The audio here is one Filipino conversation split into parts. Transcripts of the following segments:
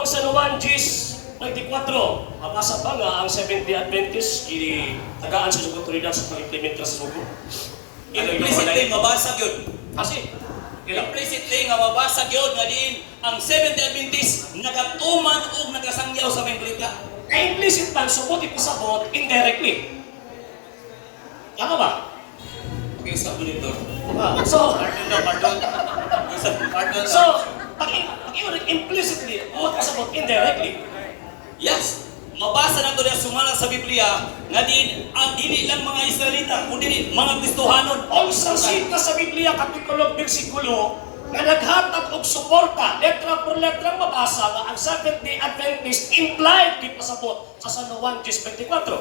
ang San Juan Gis 24. Mabasa ba nga ang 70 Adventist kini tagaan sa otoridad sa pag-implement sa sugo? Implicitly mabasag yun. Kasi Implicitly nga mabasag yun nga din ang 70 Adventist nagatuman o nagasangyaw sa Biblia. implicit man sugot ipasabot indirectly. Tama ba? Okay, stop ulit doon. So, Pardon. so pag implicitly o pasabot indirectly. Yes, mabasa na ito na sumala sa Biblia nga din ang dili lang mga Israelita, kundi mga Kristohanon. Ang sita sa Biblia, kapitulo, bersikulo, na naghatag og suporta, letra por letra mabasa nga ang Seventh Day Adventist implied di pasabot sa San Juan 10:24.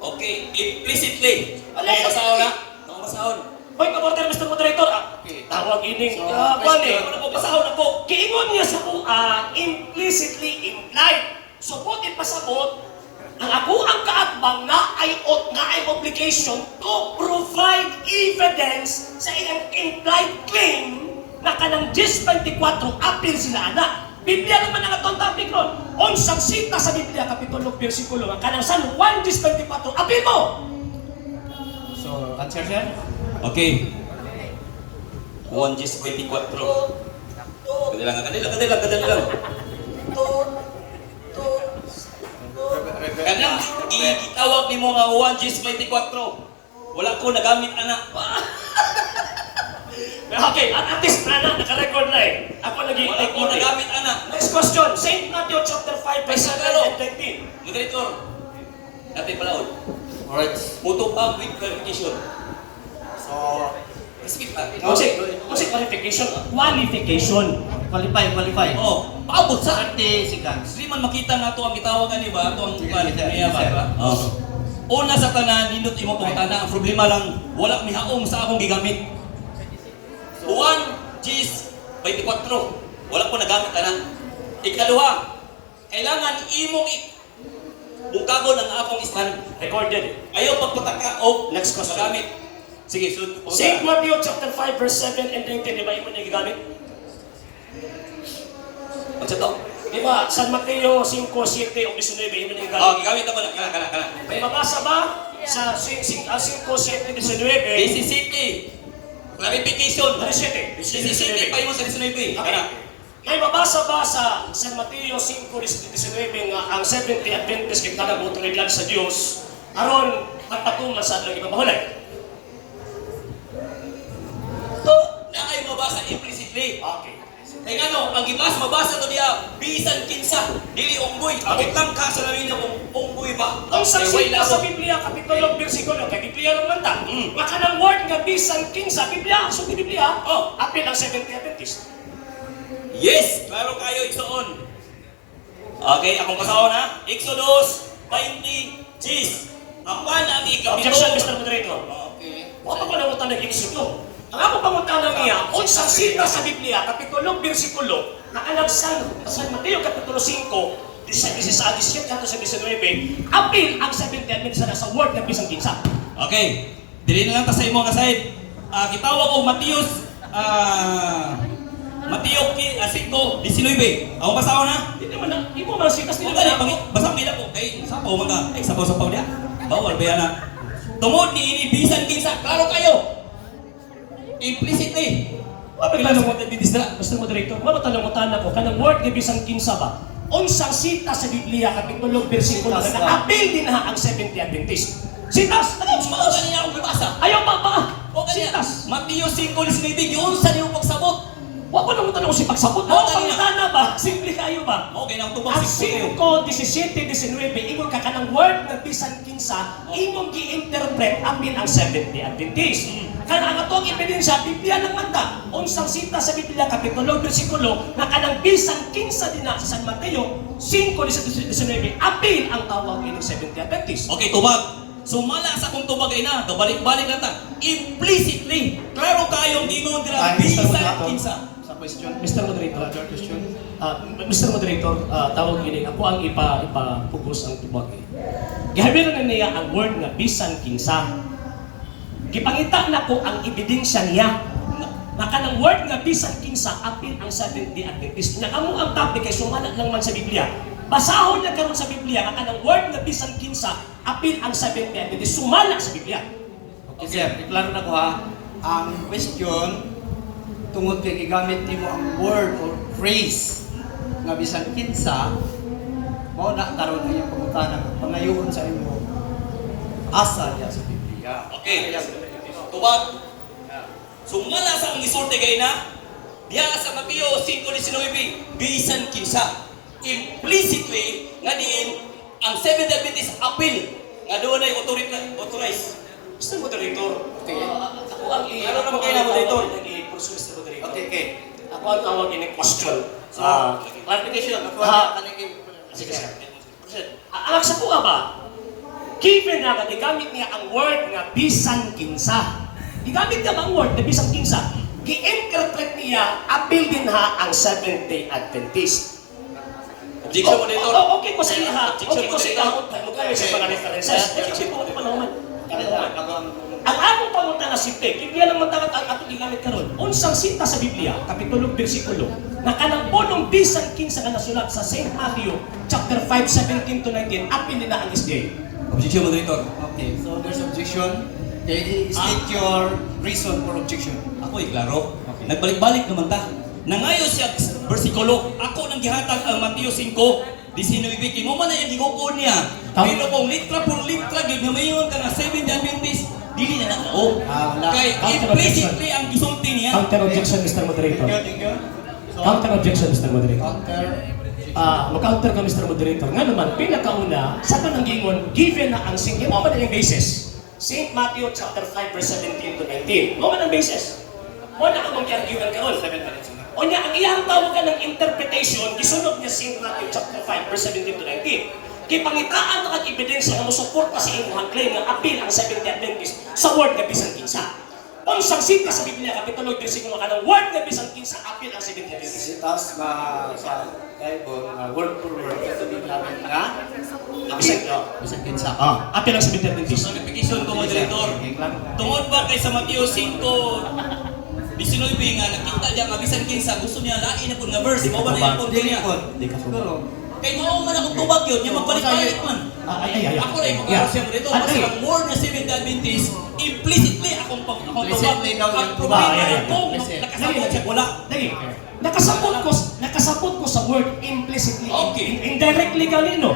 Okay, implicitly. Wala. Masahon na? Masahon. Hoy, kaporter, Mr. Moderator, Okay. tawag ining, So, kwani, question. Ano po, basahon na po. kiingon niya sa kuha, implicitly implied. So, kung ipasabot, ang ako ang kaatbang na ay obligation to provide evidence sa iyang implied claim na kanang 10:24 apil sila na. Biblia naman ang atong topic ron. Unsang sita sa Biblia, kapitulo, bersikulo, ang kanang San Juan 10:24 apil mo! So, answer sir? Okay. 1:24. Kadali lang. Kanang gitawag ni mo nga 1:24. Wala ko nagamit anak. Okay, at least na naka-record na eh. Ako Wala ko nag-record nagamit anak. Next question, St. Matthew chapter 5, verse 7 and 13. Moderator. Natin palaon. Alright. Photo pub with clarification. So, Speak pa. Kasi qualification, qualification. qualify. Oh, paabot sa 30 seconds. Di man makita na to ang gitawagan ni ba? Ito ang Sige, niya sir. ba? Oh. Una sa tanan, nindot imo pangutana. Ang problema lang, wala mi haong sa akong gigamit. 1:24. Wala ko nagamit ana. Ikaduha, kailangan imong bukagon ang akong stand. Recorded. Ayaw pagpataka o Next question. magamit. Sige, sunod po. St. Matthew chapter 5, verse 7 and 13. Di ba yung mga gigamit? Ano to? Di ba, San Mateo 5, 7 o 19, yung mga Oh, gigamit? gigamit ako na. Kana. May mabasa ba sa 5, 7, 19? Mississippi. Clarification. 17. Mississippi pa yung sa 19. Kana. May mabasa ba sa San Mateo 5, 19 nga ang 70 Adventist kay kanang otoridad sa Dios aron magpatuman sa atong ipamahulay? Na ay mabasa implicitly. Okay. Kaya nga no, ang gibas mabasa to diya, bisan kinsa, dili unggoy. Abot lang ka sa lamin ng unggoy ba? Ang Kay way saksita sa labot. Biblia, kapitulo, bersikulo, kay Biblia naman ta. Nga kanang word nga bisan king sa Biblia, so Biblia, apil ang 70 Adventist. Yes, klaro kayo igsoon. Okay, akong kasahon ha. Exodus 20, Gis. Apan ang Objection, ikapito. Mr. Moderator. Okay. Wala ko na utang nag-exudo. Ang ako pangutana niya, kung sa sita sa Biblia, kapitulo, bersikulo, na anak San Mateo, kapitulo 5, 17 hanggang sa 19, apil ang 70 Adventist na sa word nga bisan kinsa. Okay. Dili na lang ta sa imo nga side. Gitawag og Mateus Mateo 5:19. Ako basahon ha. Hindi naman na, hindi mo man sitas Kung nila. gani, basta nila po. Kay sapaw mga, sapaw niya. Bawal ba yan ha? Tungod ni ini bisan kinsa. Klaro kayo. Implicitly. Mabig Pila tanong sa mo, mga Adventista. Mr. Moderator, matanong ko, kanang word nga bisan kinsa ba? Unsang sita sa Biblia, kapitulo, bersikulo, Sitas na lang. apil din ha ang 70 Adventist. Sitas! Ano? Mga ganyan akong bibasa. Ayaw pa! O ganyan. Sitas! Mateo 5:19. Yun sa niyong pagsabot. Wa pa naman tanong si pagsabot. Oo, Ano kanina. pangutana ba? Simple kayo ba? Okay na ang tubag Ang 5. 5, 17, 19, imong ka kanang word na bisan kinsa, imong gi-interpret apil ang 70 Adventist. Kaya ang atong ebidensya, Biblia ng manta, unsang sita sa Biblia, kapitulo, bersikulo, na kanang bisan kinsa din na sa San Mateo 5, 19, apil ang tawag ining 70 Adventist. Okay, tubag. Sumala sa kung tubag ay na, balik-balik na ta. Implicitly, klaro kayong gingon dira Ay, Mr. bisan Moderator. kinsa. Sa question. Mr. Moderator, Other question. Mr. Moderator, tawag ini ako ang ipa-focus ang tubag. Gihabiran na niya ang word nga bisan kinsa. Gipangita na ko ang ebidensya niya. Naka ng word nga bisan kinsa apil ang Seventh-day Adventist. Nga kamo ang topic kay sumala lang man sa Biblia. Basahon lang karon sa Biblia naka ng word nga bisan kinsa apil ang Seventh-day Adventist. Sumala sa Biblia. Okay, sir. Iklaro na ko ha. Ang question, tungod kay gigamit nimo ang word or phrase nga bisan kinsa, mao na karon ang iyong pangutana pangayoon sa imo asa diya sa Biblia. Okay. Tubag. Sumala sa ang gisulti kay na diya sa Mateo 5:19 bisan kinsa. Implicitly nga diin ang Seventh Adventist appeal nga doon ay authorize. Mr. Moderator, Okay. ako ang Ano naman kayo na, Moderator? Mr. Moderator. Okay, okay. Ako ang tawag in question. So, Ah, clarification ako Ah. kanang sige, sir. Anak sa kuha ba? Given na nga, gigamit niya ang word nga bisan kinsa. Gigamit niya ba ang word na bisan kinsa? Gi-interpret niya, appeal din ha ang Seventh-day Adventist. Objection mo dito. Okay ko sa iya ha. Okay ko sa iya. Magkano sa mga references. Objection ko pa naman. Ang akong pangunta na simple, Biblia lang magtakat ang atong gigamit karon. Unsang sinta sa Biblia, kapitulo, bersikulo, na kanang punong bisan kinsa nga nasulat sa St. Matthew chapter 5:17-19, apil nila ang SDA. Objection Moderator. Okay, so there's objection. Okay, state your reason for objection. Ako klaro. Nagbalik-balik naman ta. Nangayo siya bersikulo. Ako nang gihatag ang Mateo 5:19 mo man na yung gigukod niya. Pero kung litra por litra gid nga mayon ka nga Seventh-day Adventist dili na nako. Wala. Kay implicitly ang gisulti niya. Counter objection, Mr. Moderator. Thank you. So, Counter objection, Mr. Moderator. counter. Mag-counter ka, Mr. Moderator. Nga naman, pinakauna, sa pananggingon, given na ang singing, mo man ang basis. St. Matthew chapter 5:17-19. Mo man ang basis. Mo na akong i-arguan karon. O niya, ang iyang tawag ka ng interpretation, gisunod niya St. Matthew chapter 5:17-19. Kay pangitaan na kag-ebidensya nga mosuporta sa imong claim nga appeal ang Seventh-day Adventist sa word nga bisan kinsa. Unsang sinta sa Biblia, kapitulo 3 ka ng word nga bisan kinsa appeal ang Seventh-day Adventist. Sitas na sa Bible na word for word ito namin nga bisan kinsa. Appeal ang Seventh-day Adventist. Notification ko Moderator. Tungod ba kay sa Mateo 5:19 nga nakita niya nga bisan kinsa gusto niya lain na pud nga verse mao ba na yung punto niya. Siguro. Kay mao man akong tubag yun, yung magbalik-balik man. Ay. Ako rin mag-aral siya mo dito. Kasi ang word na Seventh-day Adventist, implicitly akong tubag. Implicitly daw Ang yung problema tubag. ay kung Implicit. nakasabot siya wala. Dali. Nakasapot ko sa word implicitly. Okay. Indirectly kanino.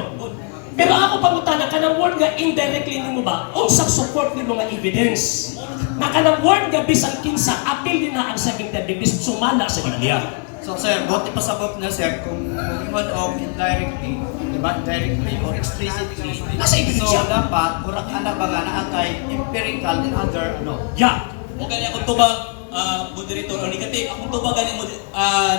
Pero ako pangutana ka ng word nga indirectly nimo ba? Unsang support nimo nga evidence? Na kanang word nga bisan kinsa appeal din na ang Seventh-day Adventist sumala sa Biblia. So sir, buti pasabot na sir kung mag-ingon o indirectly, diba? Directly or explicitly. Nasa ebidensya. So dapat, kurang anak ba nga na kay empirical and other Yeah. O kanya akong tubag, moderator o negative. Akong tubag galing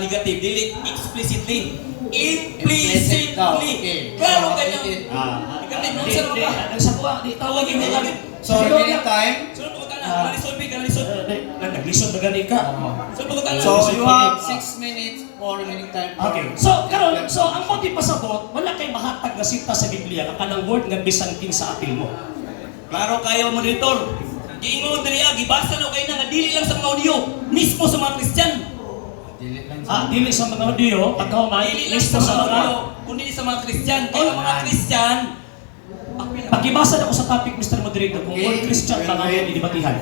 negative, dili explicitly. Implicit daw, okay. Klaro So, kanya. Negative, nung sa mga. Ang sabuha, di tawagin mo lang. So anytime, Sunod po ka na, kanalisod, kanalisod. Naglisod na gani ka. Sunod po ka na. so you have 6 minutes for remaining time. Okay. So, karon, ang konti pasabot, wala kay mahatag na sinta sa Biblia nga kanang word nga bisan kinsa appeal mo. Klaro kayo, monitor. Giingon diri gibasa na kayo nga dili lang sa mga audio, mismo sa mga Kristiyan. Dili sa mga audio, pagkaumay, Dili lang listo sa sa mga mga audio, kundi sa mga Kristiyan. Kaya ang mga Kristiyan, Pagibasa na ko sa topic, Mr. Moderator, kung Okay. word Christian ba nga mong gidibatihan.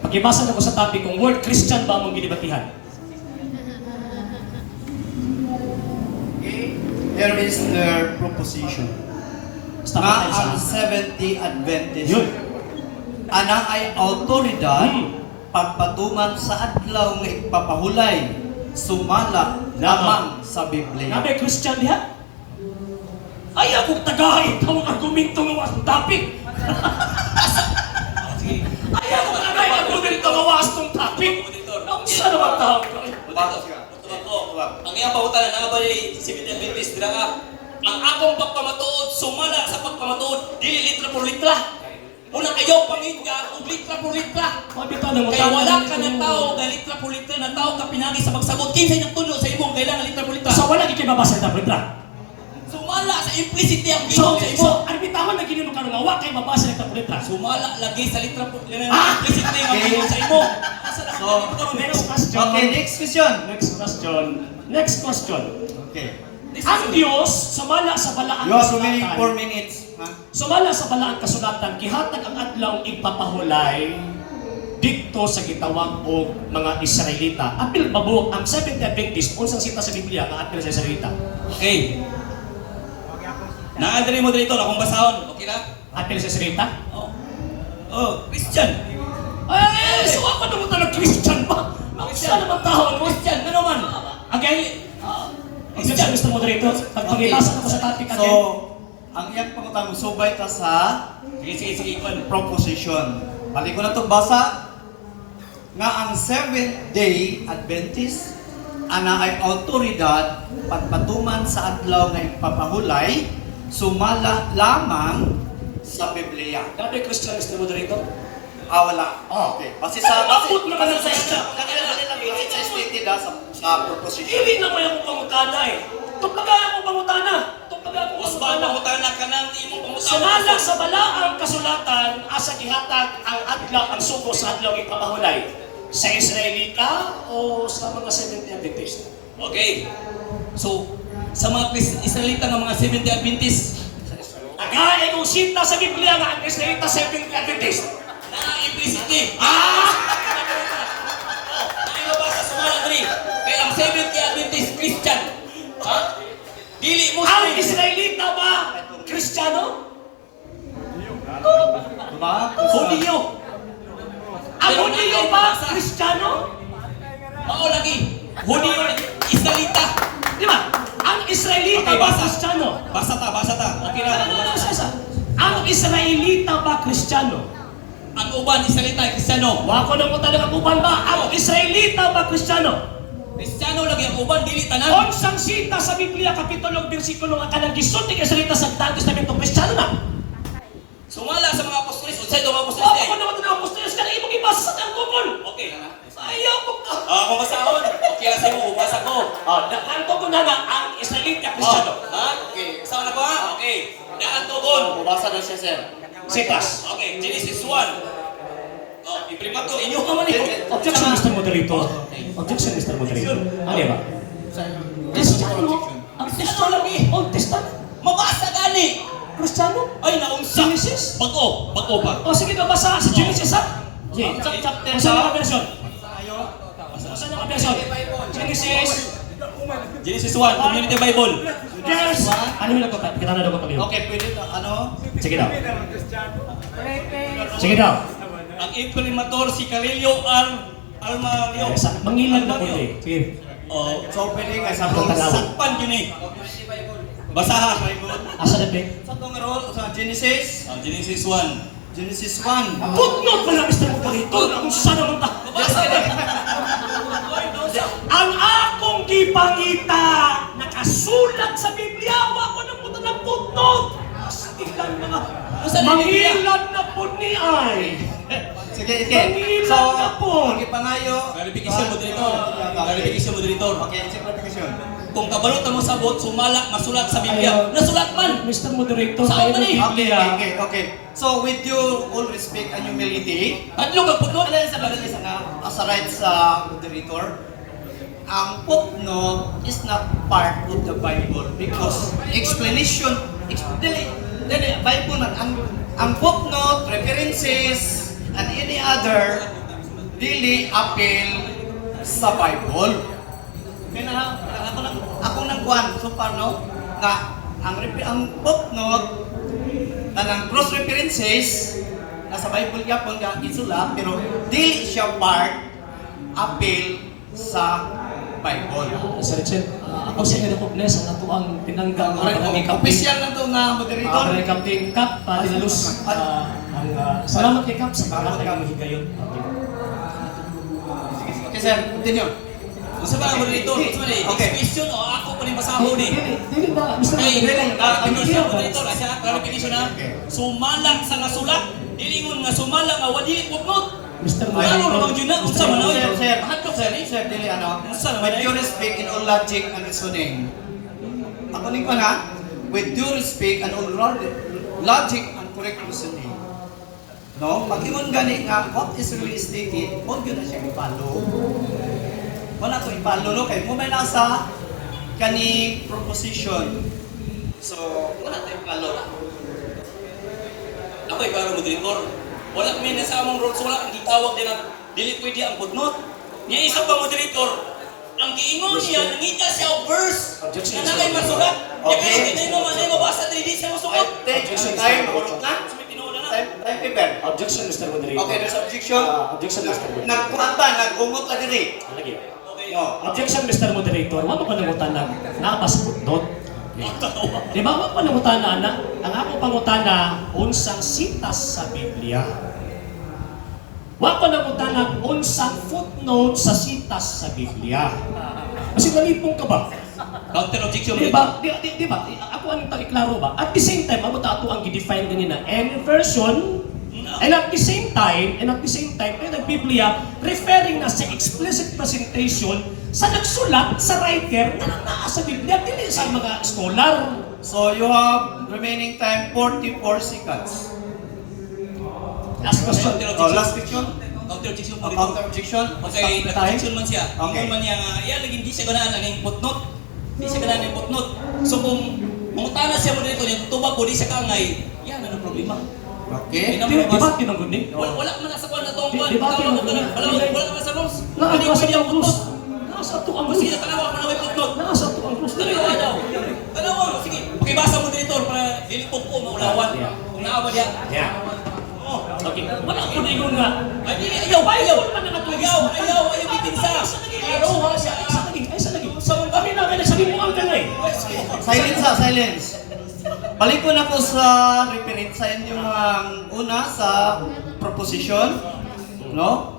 Pagibasa na ko sa topic, kung word Christian ba mong gidibatihan. Here is their proposition. Basta Nga patay ang sa... Seventh-day Adventist. Yun. Ana ay autoridad Hmm. pagpatungan sa adlaw nga ipapahulay sumala lamang sa Biblia. Nabe Christian diha? Ay, akong tagahay itong argumento nga was topic. Ay, akong tagahay argumento nga was tong topic. Ang sa naman tao ko. ang iyang pahutan na ba ni Seventh-day Adventist dira ka? Ang akong pagpamatuod sumala sa pagpamatuod dili litra por litra. Una kayo pangitga ug litra por litra. Mabitaw na mo. Kaya wala ka ng tao nga litra por litra na tao ka pinagi sa pagsagot kinsa yung tulo sa imong kailangan litra por litra. So, wala gikibabasa na litra. Sumala sa implicity ang So, ginoo sa imo. so, ang bitawan na ginino ka nga, wa kay mabasa ng kapulitan. Sumala lagi sa litra po. Ah! Implicitly nga Okay. gingon sa imo. Asa na So, Next question. Okay, next question. Next question. Next question. Okay. Ang Diyos, sumala sa balaang You have remaining kasulatan. 4 minutes. Ha? Sumala sa balaang kasulatan, kihatag ang adlaw ipapahulay dikto sa gitawag og mga Israelita. Apil babuok ang Seventh-day Adventist unsang sita sa Biblia nga apil sa Israelita. Okay. Naadri mo dito akong basahon. Okay na? Apil sa Israelita? Oh. Oh, Christian. Eh, so ako naman talaga Christian ba? Christian naman taon mo. Christian, ano man? Again, Christian, Mr. Moderator, pagpagilasa ko sa topic So, again. ang iyang pangutang subay ta sa Sige, ikon. proposition. Balik ko na itong basa nga ang Seventh-day Adventist ana ay autoridad pagpatuman sa adlaw nga ipapahulay sumala lamang sa Biblia. Grabe Christian, Mr. Moderator. Wala. Oh. Okay. Base sa Abot naman ang sa Christian. sa stated sa proposition. Hindi na may akong pangutana eh. Tupaga akong pangutana. Tupaga akong Mas ba pangutana. pangutana ka nang imong pangutana? Sumala sa balaang kasulatan, asa gihatag ang adlaw, ang sugo sa adlaw ipapahulay. Sa Israelita o sa mga Seventh-day Adventist? Okay. So, sa mga Israelita ng mga Seventh-day Adventist, Again kung sinta sa Biblia nga ang Israelita Seventh-day Adventist. na-implicitly. Ah! Ano ba sa sumala diri? Kaya ang Seventh-day Adventist Christian. Ha? Dili Ang Muslim. Israelita ba Kristiyano? Diba? Hudiyo. Ang Hudiyo ba Kristiyano? Mao lagi. Hudiyo, Israelita. Di ba? Ang Israelita Okay, ba basa. Kristiyano? Basa ta. Okay na. Sasa. Ang Israelita ba Kristiyano? Ang uban, Israelita, Kristiyano. Wa ko nang utanong ang uban ba? Ang Israelita ba Kristiyano? Kristiyano lagi ang uban, dili tanan. Unsang sita sa Biblia, kapitulo, versikulo nga kanang gisulti ka Israelita sa Daang Testamento, Kristiyano na. Sumala sa mga apostoles, unsay daw mga apostoles Wa day? ko nang utanong ang apostolos ka na imong ibasa sa ang Google. Okay na. Ayaw ko ka. Kung basahon, okay lang sa'yo, basa ko. Ang ko na nga ang Israelita Kristiyano. Ha? Okay. Kasama na ko ha? Okay. Daan tugon. Bubasa na siya, sir. Sitas. Okay, Genesis 1. Oh, imprimato, inyo ka man eh. Objection, Mr. Moderator. Objection, Mr. Moderator. Ano ba? Kristiyano. Ang Kristiyano lagi. Old Testament. Mabasa gani. Kristiyano. Ay, naunsa. Genesis. Bago pa. O sige, nabasa sa Genesis ha? Chapter Saan ang version? Ayo. Saan ang version? Genesis. Genesis 1, Community Bible. Yes! Ano yung nagpapag? Kita na daw ko Okay, pwede na, ano? Sige daw. Sige daw. Ang imprimator si Carillo Almario. Mangilan na po eh. Sige. Oh, So, pwede nga sa Ang tanaw. sakpan yun eh. Basaha. Asa na ba? Sa itong role, sa Genesis, Genesis 1. Genesis 1. Footnote pala, Mr. Moderator. Ang saan naman ta? Ang akong gipangita nakasulat sa Biblia. Wa ko na punta ng footnote. Tingnan mga mangilan na po ni ay. Sige, okay. Mangilan So, na po. pangipanayo. Clarification, moderator. Clarification, moderator. Okay, sige, clarification. Kung kabalot mo sabot, sumala, masulat sa Biblia. Nasulat man. Mr. Moderator, Saan tayo man eh? ng Okay, Biblia. okay. So, with your all respect and humility, Adlo ka putno. ano sa balance nga, as a right sa moderator, ang footnote is not part of the Bible because explanation, dili, Bible man, ang footnote, references, and any other, dili appeal sa Bible. Kaya ako nang kuhan, so paano, nga, ang footnote, ang cross references, nasa Bible yapon nga isulat, pero dili siya part, appeal sa Bible. Sir Richard, ako sa i-recognize ang ato ang pinanggang ng kaping. Official na to nga moderator. Ang kaping Kap, Dinalus. Salamat kay Kap sa pangatay ng higayon. Okay sir, continue. Gusto ba ang moderator? Gusto ba eh? Okay. Question o ako pa rin basaho ni? Dili ba, Mr. Ay, Moderator? moderator, asa clarification na. Sumalang sa nasulat, dilingon nga sumalang nga wali putnot. Mr. Ano Moderator. naman yun na? Unsa man oy? Sir, Hadlok sa ni? sir, dili ano. Unsa naman With ay? due respect in all logic and reasoning. Ako ning ko na, with due respect and all logic and correct reasoning. No, pag ingon gani nga what is really stated, mo gyud na siya ipalo. Wala to ipalo no kay mo may nasa kani proposition. So, wala to ipalo na. Ako para moderator. Wala kami na sa among rules, wala ang gitawag din ang dili pwede ang footnote. Niya isa pa moderator. Ang giingon niya, nangita siya og verse. Objection. Na nakay masulat. Okay. Kaya hindi mo man mabasa dili siya masulat. Time, urot na. May tinuod na. Time paper. Objection, Mr. Moderator. Okay, there's objection. Objection, Mr. Moderator. Nagkurata, nag-ungot ka diri. Lagi. Okay. No. Objection, Mr. Moderator. Wala mo panangutan na napas footnote. Di ba mo panangutan na ang ako pangutana unsang sitas sa Biblia. Wa panangutan na unsang footnote sa sitas sa Biblia. Kasi nalipong ka ba? Counter objection Di ba? Di ba? Ako ang iklaro ba? At the same time, amo ta ato ang gi-define ganina any version. And at the same time, kaya nag-Biblia, referring na sa explicit presentation sa nagsulat, sa writer, na naa sa Biblia, dili sa mga scholar. So you have remaining time 44 seconds. Last question. Oh, last question. Counter objection Oh, counter objection. Okay, Stop the time. nag-objection man siya. Okay. Ingon man niya nga, yan lagi hindi siya ganaan ang footnote. Hindi siya ganaan ang footnote. So kung mangutana siya mo dito, yung tubag ko, di siya kaangay, yan ang problema. Okay. Di ba tinanggun ni? Wala man sa kuan na tong kuan. Di ba Tawag ko kinuguni? na. Wala naman sa rules. Nakakasa Pwede ang ang rules. footnote. Nakasa to ang Sige, rules. tanawa ko na may footnote. Nakasa to ang rules. Dali ko daw. Tanawa mo, sige. Pakibasa mo dito para dili po po maulawan. Yeah. Kung naawa diya. Yeah. Oh. Okay. Wala ko nigon nga. Ay, di, ayaw. Ayaw naman na natulis. Ayaw bitin sa. Pero isa lagi. Sa kami na kaya sa limuang ka nga eh. Silence ha, silence. Balik ko na po sa referent sa inyong una sa proposition, no?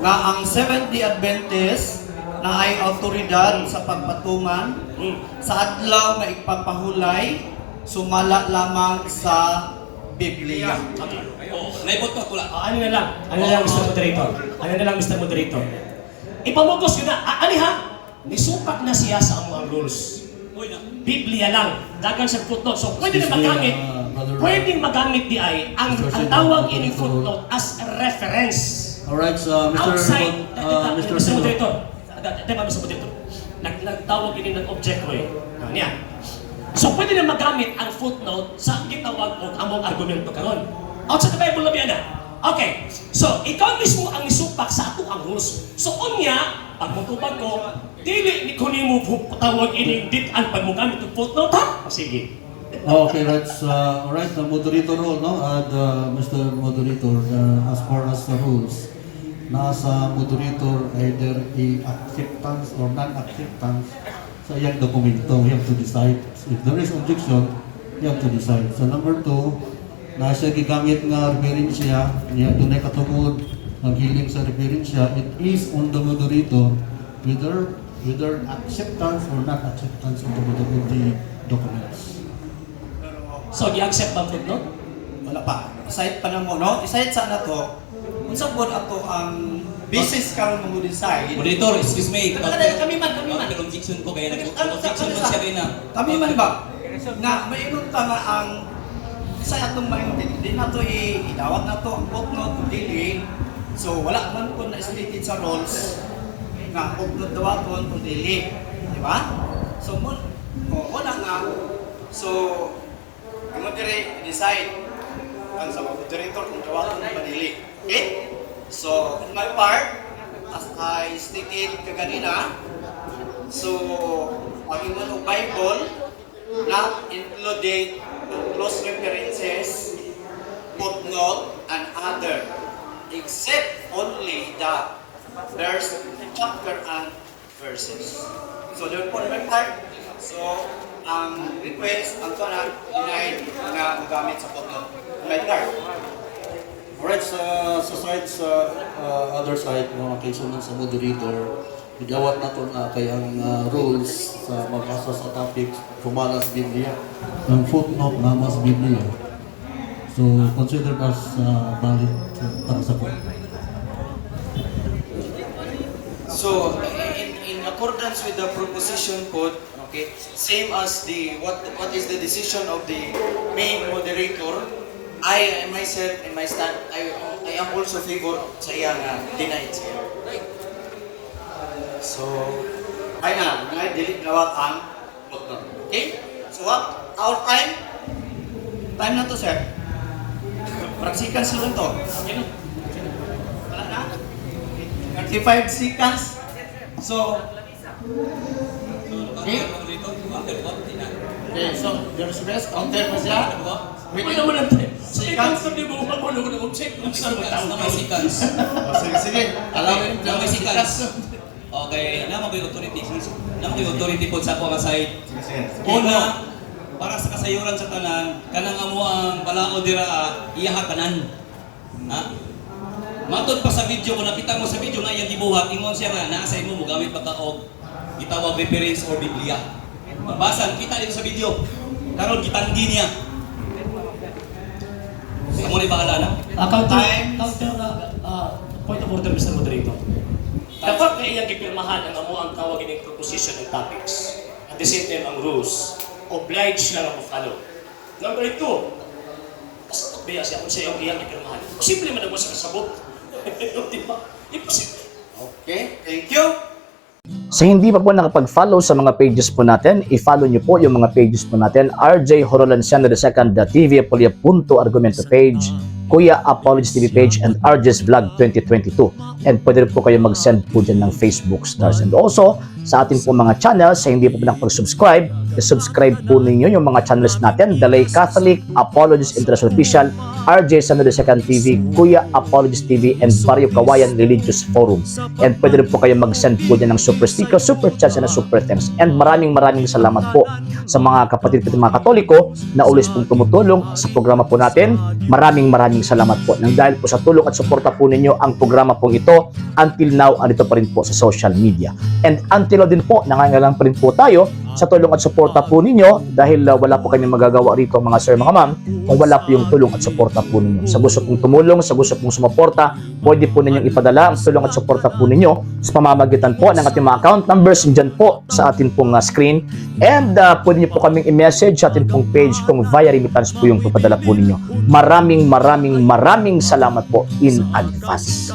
Nga ang Seventh-day Adventist na ay autoridad sa pagpatungan sa adlaw nga ipapahulay sumala lamang sa Biblia. Okay. Oh, naibot ko tula. Ano na lang, Mr. Moderator. Mr. Moderator. Ipamugos yun na, ani ha? Nisupak na siya sa mga rules. Uy na. Biblia lang, dagan sa footnote. So pwede na Excuse me, magamit, Brother- pwedeng magamit di ay ang tawag ini footnote as a reference. Alright, so Outside, Mr. Mr. Silo. Moderator. Tema, Mr. Moderator. Nagtawag ini ng object ko eh. Niya. So pwede na magamit ang footnote sa gitawag o among argumento karon. Outside the Bible na biya na. Okay, so ikaw mismo ang isupak sa ato ang rules. So unya, pag mutubag ko, dili ni kunin mo tawag ini dit-an pag mo gamit ang footnote ha? O sige. Okay, let's, alright, the moderator rule, no? Mr. Moderator, as far as the rules, nasa moderator either acceptance or non-acceptance sa iyang dokumento. You have to decide. If there is objection, you have to decide. So number 2, na siya gigamit nga referensya, niya doon ay katungod, naghiling sa referensya, it is on the moderator whether acceptance or non-acceptance of the documents. So, i-accept ba ang footnote? Wala pa. Aside pa na mo, no? Aside sa na to, unsa po ato ang basis karon mo decide. Moderator, excuse me. Kami man. Counter objection ko kaya nag-objection man siya rin na. Kami man ba? Nga, mayroon ka nga ang sa atong mga hindi na to idawat na to ang footnote o dili. So, wala man po na stated sa rules nga footnote dawaton o dili. Di ba? So, wala nga. So, mo dire decide ang sa moderator kung dawaton o dili. Okay? So, in my part, as I stated kaganina, so, pag-ingon og Bible, not including close references, footnote, and other, except only the verse, chapter, and verses. So, doon po naman part. So, ang request, ang tanan, denied na magamit sa footnote. My part. Alright, sa other side, mga kaisunan sa moderator, igawat na ito kay ang rules sa magbasa sa topic Pumalas Biblia. Ang footnote na mas Biblia. So, considered as valid para sa court. So, in accordance with the proposition code, okay, same as the what is the decision of the main moderator, I myself in my stand, I am also favor sa iya nga denied siya. So, ay na, nga dili gawat ang motor. Okay? So what? Our time? Time na to, sir. Praksikan sa lang to. Okay na? Wala na? 35 seconds. So, okay? Okay, so, there's best. Counter pa siya. Wait, Wala mo lang tayo. Seconds. Ikaw, sabi mo, wala mo lang check kung saan Na may seconds. Oh, sige, sige. Alam mo yung Na may seconds. Okay, naman ko yung authority. Naman ko yung authority po sa ako nga side. Sige, sige. Una, para sa kasayuran sa tanan, kanang amo ang balao dira iyaha kanan. Ha? Matod pa sa video, kung nakita mo sa video na iyang gibuhat, ingon siya nga, nasa imo mo gamit pagkaog, gitawag reference or Biblia. Mabasan, kita dito sa video. Karon gitanggi niya. Amo ni bahala na. Point of order, Mr. Moderator. Dapat na iyang gipirmahan ang amo ang tawagin ng proposition ng topics. At the same time, ang rules, obliged na mo follow. Number 2, basta biya siya kung siya yung iyang gipirmahan. Simple man mo sa kasabot. Diba? Imposible. Okay, thank you. Sa hindi pa po nakapag-follow sa mga pages po natin, i-follow nyo po yung mga pages po natin, RJ Horolanciano II, TV Apolia Punto Argumento page, Kuya Apologies TV page, and RJ's Vlog 2022. And pwede rin po kayo mag-send po dyan ng Facebook stars. And also, sa ating po mga channels, sa hindi po nakapag-subscribe, i-subscribe po ninyo yung mga channels natin, Dalay Catholic, Apologies International Official, RJ Sano II TV, Kuya Apologies TV, and Barrio Kawayan Religious Forum. And pwede rin po kayo mag-send po dyan ng super sticker, super chats, and super thanks. And maraming salamat po sa mga kapatid at mga Katoliko na ulis pong tumutulong sa programa po natin. Maraming salamat po. Nang dahil po sa tulong at suporta po ninyo, ang programa pong ito, until now, andito pa rin po sa social media. And until now din po, nangangailangan pa rin po tayo sa tulong at suporta po ninyo dahil wala po kayong magagawa rito mga sir, mga ma'am, kung wala po yung tulong at suporta po ninyo. Sa gusto pong tumulong, sa gusto pong sumuporta, pwede po ninyong ipadala ang tulong at suporta po ninyo sa pamamagitan po ng ating mga account numbers dyan po sa ating pong screen. And pwede nyo po kaming i-message sa ating pong page kung via remittance po yung papadala po ninyo. Maraming salamat po in advance.